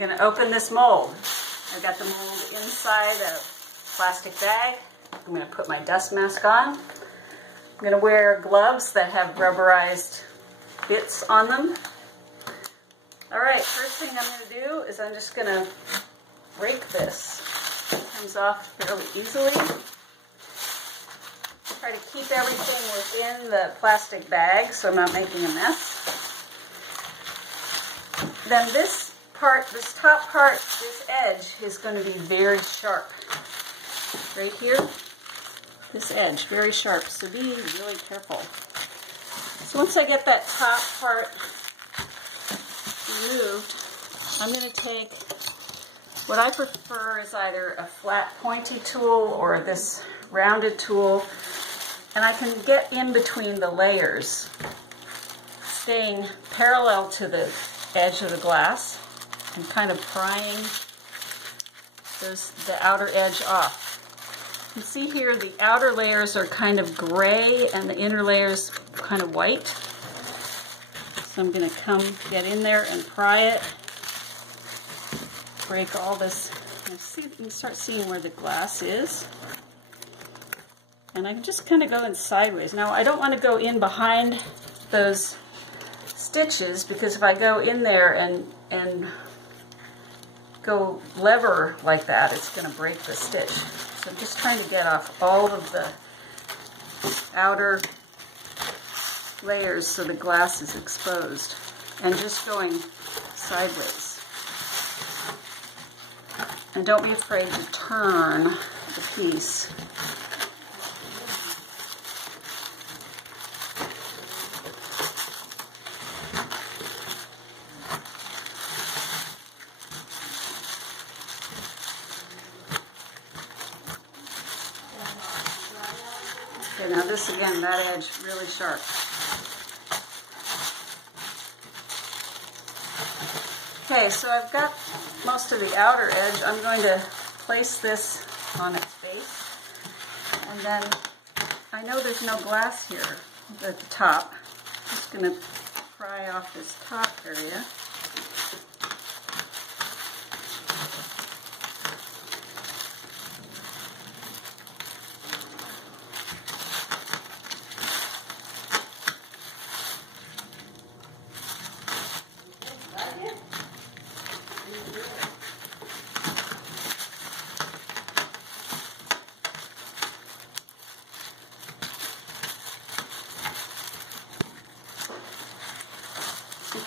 I'm going to open this mold. I've got the mold inside a plastic bag. I'm going to put my dust mask on. I'm going to wear gloves that have rubberized bits on them. Alright, first thing I'm going to do is I'm just going to break this. It comes off fairly easily. Try to keep everything within the plastic bag so I'm not making a mess. Then this part, this top part, this edge is going to be very sharp. Right here, this edge, very sharp, so be really careful. So once I get that top part removed, I'm going to take what I prefer is either a flat pointy tool or this rounded tool, and I can get in between the layers, staying parallel to the edge of the glass and kind of prying the outer edge off. You can see here the outer layers are kind of gray and the inner layers kind of white. So I'm going to get in there and pry it, break all this. You can start seeing where the glass is. And I can just kind of go in sideways. Now I don't want to go in behind those stitches, because if I go in there and go lever like that, it's going to break the stitch. So I'm just trying to get off all of the outer layers so the glass is exposed, and just going sideways. And don't be afraid to turn the piece. Okay, now this again, that edge really sharp. Okay, so I've got most of the outer edge. I'm going to place this on its base, and then I know there's no glass here at the top. I'm just going to pry off this top area.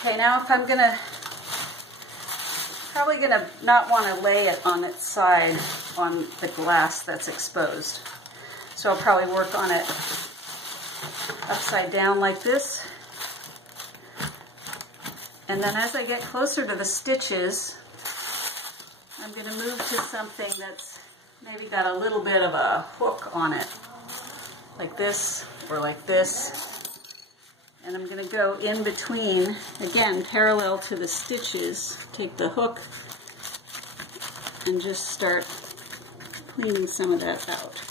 Okay, now if I'm probably gonna not want to lay it on its side on the glass that's exposed. So I'll probably work on it upside down like this. And then as I get closer to the stitches, I'm gonna move to something that's maybe got a little bit of a hook on it, like this or like this. And I'm going to go in between, again, parallel to the stitches, take the hook and just start cleaning some of that out.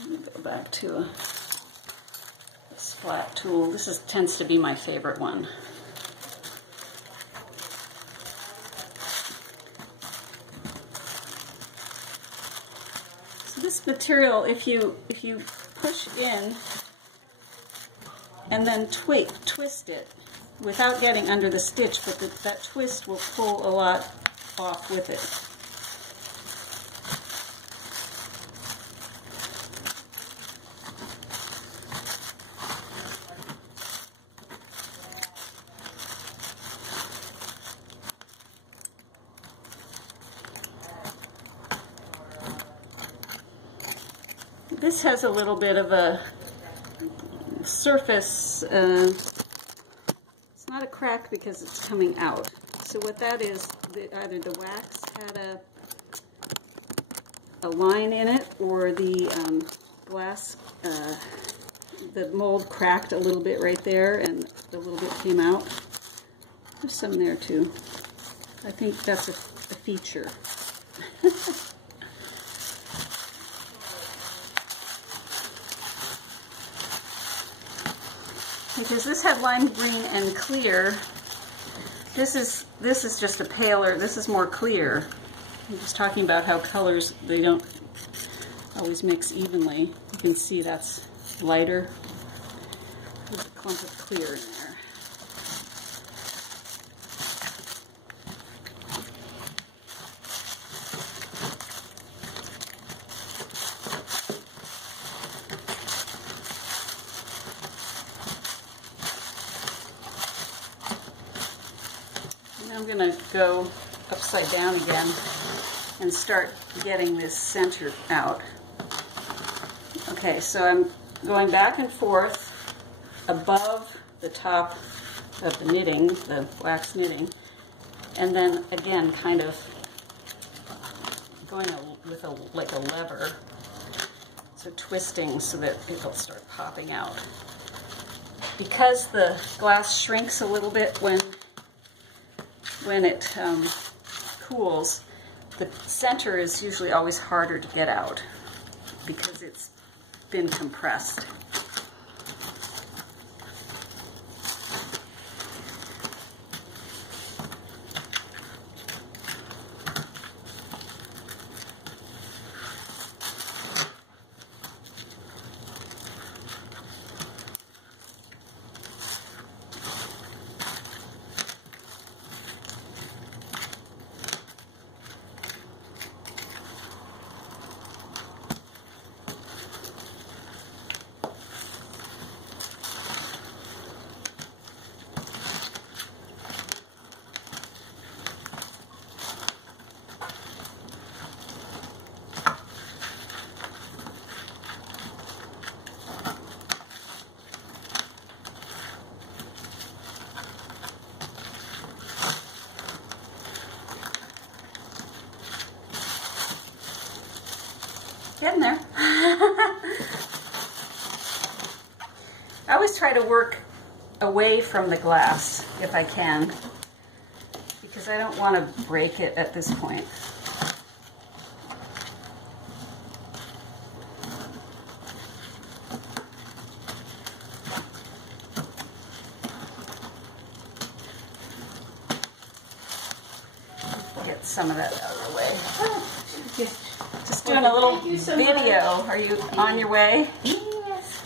Let me go back to a flat tool. This tends to be my favorite one. So this material, if you push in and then twist it without getting under the stitch, but that twist will pull a lot off with it. This has a little bit of a surface, it's not a crack because it's coming out. So what that is, either the wax had a line in it, or the glass, the mold cracked a little bit right there and a little bit came out. There's some there too. I think that's a feature. Because this had lime green and clear. This is just a paler, this is more clear. I'm just talking about how colors, they don't always mix evenly. You can see that's lighter. There's a clump of clear in there. I'm going to go upside down again and start getting this center out. Okay, so I'm going back and forth above the top of the knitting, the wax knitting, and then again kind of going with like a lever, so twisting so that it'll start popping out. Because the glass shrinks a little bit when it cools, the center is usually always harder to get out because it's been compressed. Getting there. I always try to work away from the glass if I can, because I don't want to break it at this point. Get some of that out of the way. Just doing a little video. Are you on your way? Yes.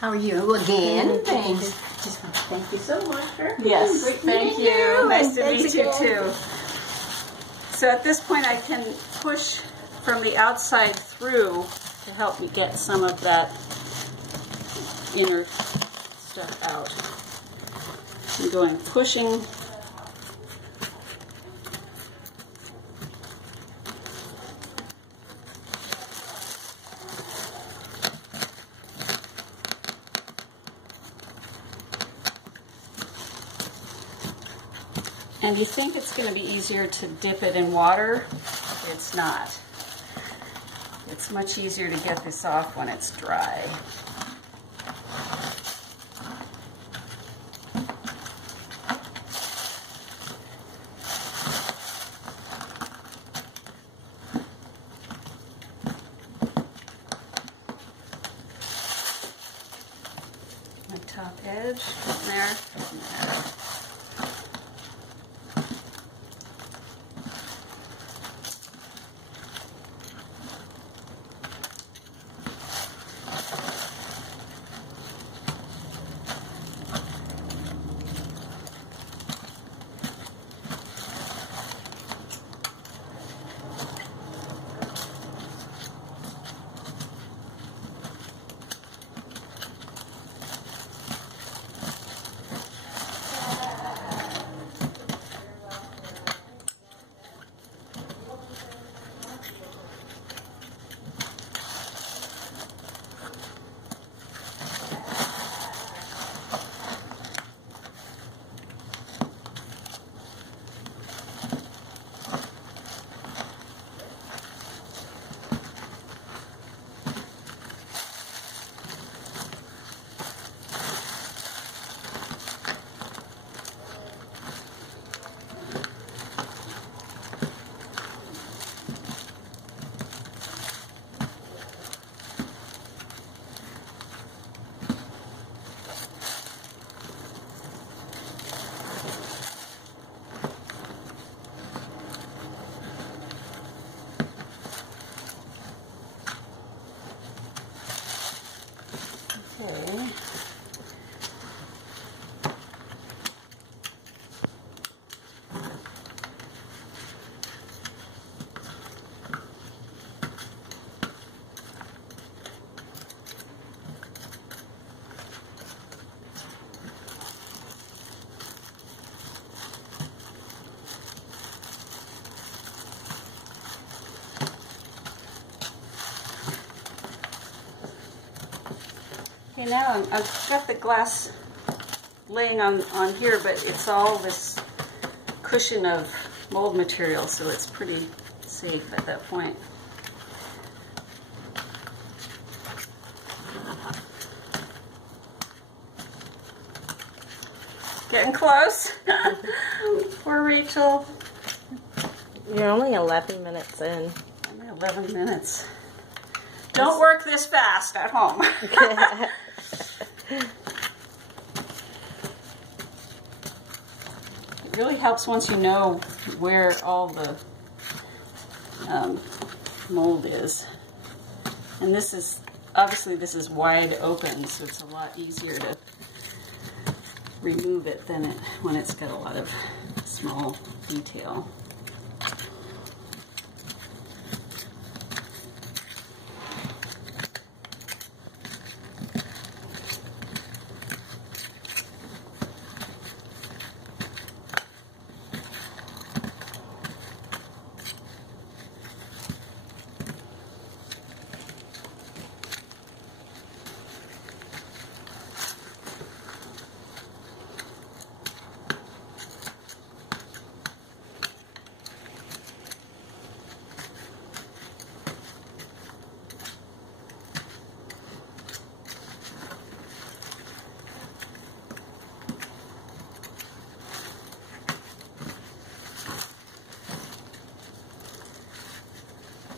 How are you again? Thanks. Just want to thank you so much for Yes, thank you. Nice to meet you again. too. So at this point I can push from the outside through to help me get some of that inner stuff out. I'm going pushing. And you think it's going to be easier to dip it in water? It's not. It's much easier to get this off when it's dry. The top edge, there, and there. And now I've got the glass laying on here, but it's all this cushion of mold material, so it's pretty safe at that point. Getting close. Poor Rachel. You're only 11 minutes in. Only 11 minutes. Don't work this fast at home. It really helps once you know where all the mold is. And this is, obviously this is wide open, so it's a lot easier to remove it than when it's got a lot of small detail.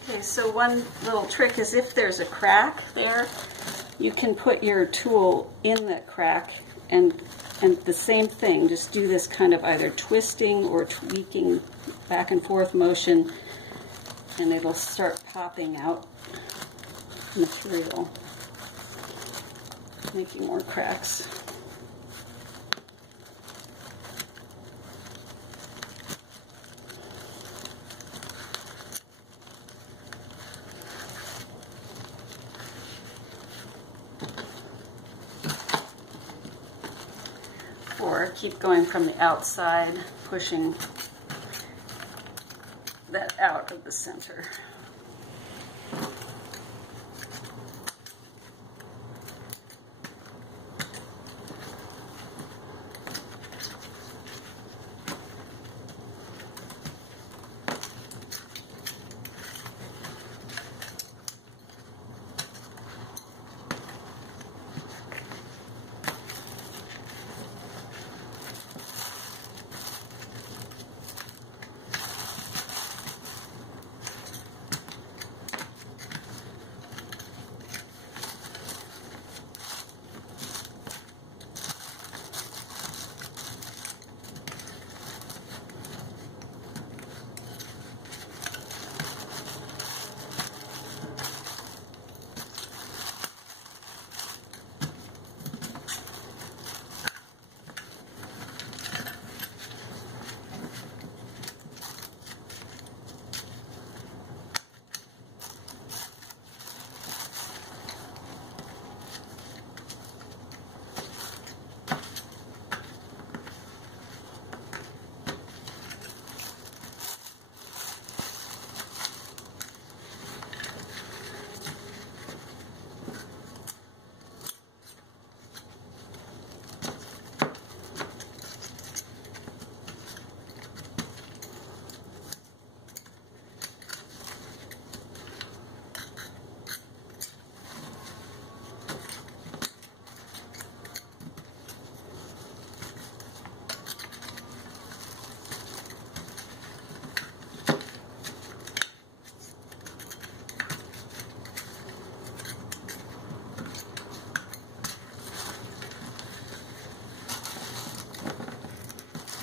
Okay, so one little trick is if there's a crack there, you can put your tool in that crack and the same thing, just do this kind of either twisting or tweaking back and forth motion, and it'll start popping out material, making more cracks. Or keep going from the outside, pushing that out of the center.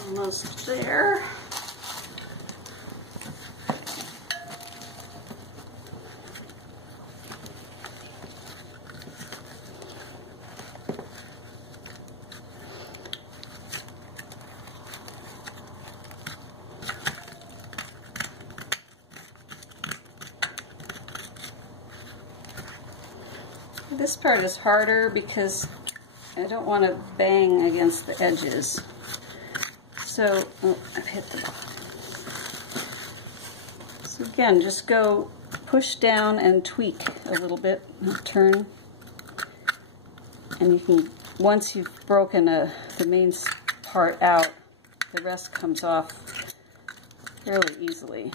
Almost there. This part is harder because I don't want to bang against the edges. So, oh, I've hit the bottom. So again, just go push down and tweak a little bit, and turn. And you can, once you've broken the main part out, the rest comes off fairly easily.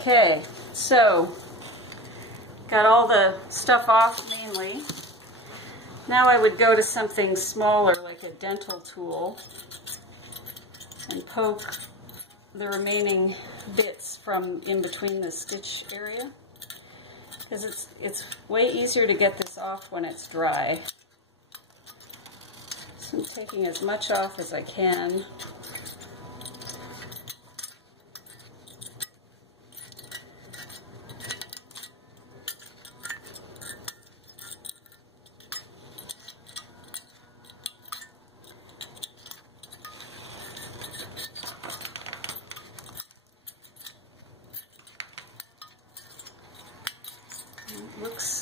Okay, so got all the stuff off mainly. Now I would go to something smaller like a dental tool and poke the remaining bits from in between the stitch area, because it's way easier to get this off when it's dry. So I'm taking as much off as I can.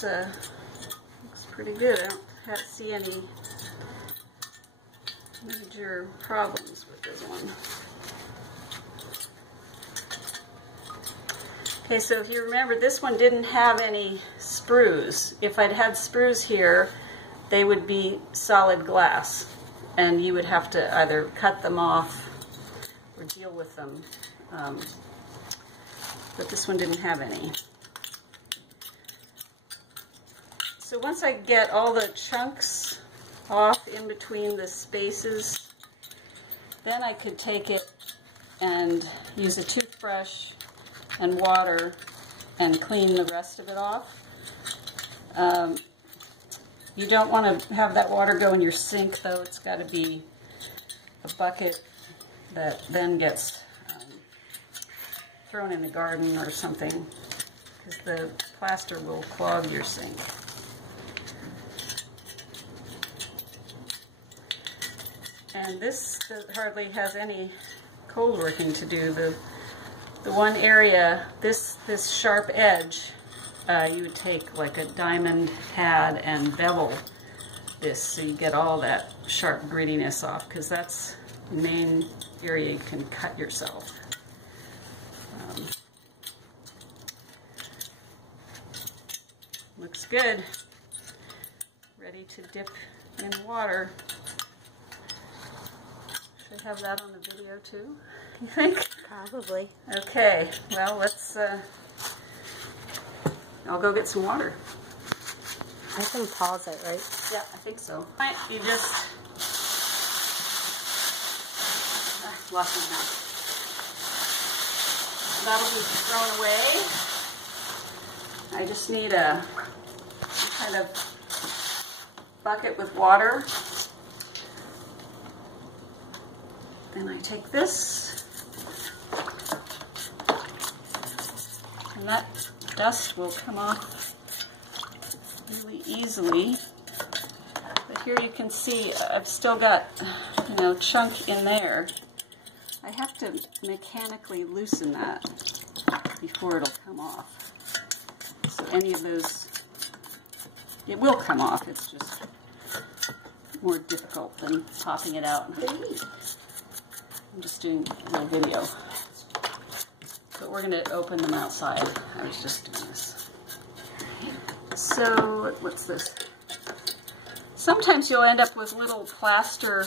Looks pretty good. I don't see any major problems with this one. Okay, so if you remember, this one didn't have any sprues. If I'd had sprues here, they would be solid glass, and you would have to either cut them off or deal with them. But this one didn't have any. So once I get all the chunks off in between the spaces, then I could take it and use a toothbrush and water and clean the rest of it off. You don't want to have that water go in your sink, though. It's got to be a bucket that then gets thrown in the garden or something, because the plaster will clog your sink. And this hardly has any cold working to do. The one area, this sharp edge, you would take like a diamond pad and bevel this so you get all that sharp grittiness off, because that's the main area you can cut yourself. Looks good. Ready to dip in water. Should I have that on the video too, you think? Probably. Okay, well, let's, I'll go get some water. I can pause it, right? Yeah, I think so. You just, lost my mouth. That'll be thrown away. I just need a kind of bucket with water. Then I take this, and that dust will come off really easily. But here you can see I've still got, chunk in there. I have to mechanically loosen that before it'll come off. So any of those, it will come off, it's just more difficult than popping it out. I'm just doing a little video. But we're going to open them outside. I was just doing this. So, what's this? Sometimes you'll end up with little plaster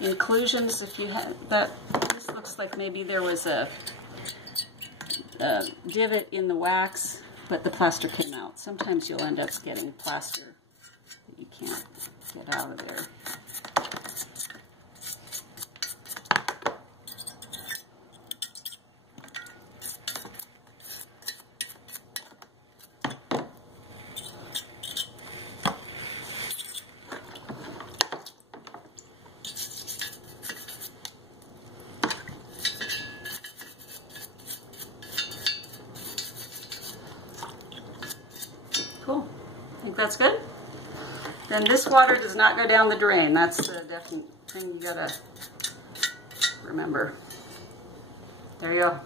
inclusions if you have that. This looks like maybe there was a divot in the wax, but the plaster came out. Sometimes you'll end up getting plaster that you can't get out of there. Cool. Think that's good? Then this water does not go down the drain. That's the definite thing you gotta remember. There you go.